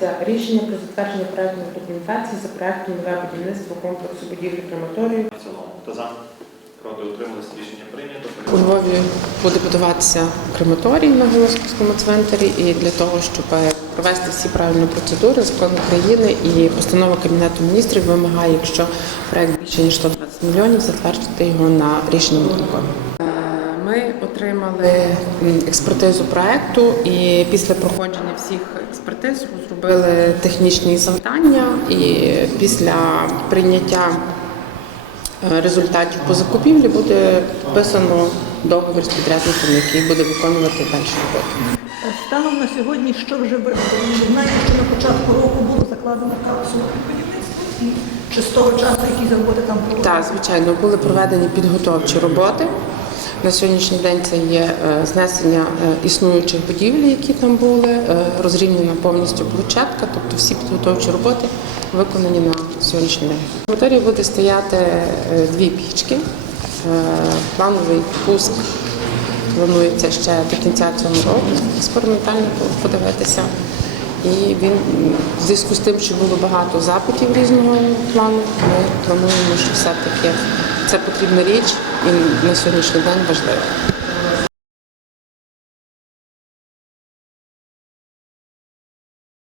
це рішення про затвердження проектної документації за проектом нове будівництво комплексу будівлі крематорію. В цілому. Хто за? Проти рішення прийнято. У Львові буде будуватися крематорій на Голосківському цвинтарі, і для того, щоб провести всі правильні процедури, закон України і постанова Кабінету міністрів вимагає, якщо проект більше ніж 120 мільйонів, затвердити його на рішення виконкому. Ми отримали експертизу проекту, і після проходження всіх експертиз зробили технічні завдання. І після прийняття е, результатів по закупівлі буде підписано договір з підрядником, який буде виконувати далі роботу. Станом на сьогодні, що вже ви ви знаєте, що на початку року було закладено капсулу будівництва і чи з того часу якісь роботи там проводили? Так, звичайно, були проведені підготовчі роботи. На сьогоднішній день це є е, знесення е, існуючих будівель, які там були, е, розрівняна повністю площадка, тобто всі підготовчі роботи виконані на сьогоднішній день. В моторі буде стояти дві пічки. Плановий пуск планується ще до кінця цього року експериментально подивитися. І він в зв'язку з тим, що було багато запитів різного плану, ми плануємо, що все-таки це потрібна річ і на сьогоднішній день важлива.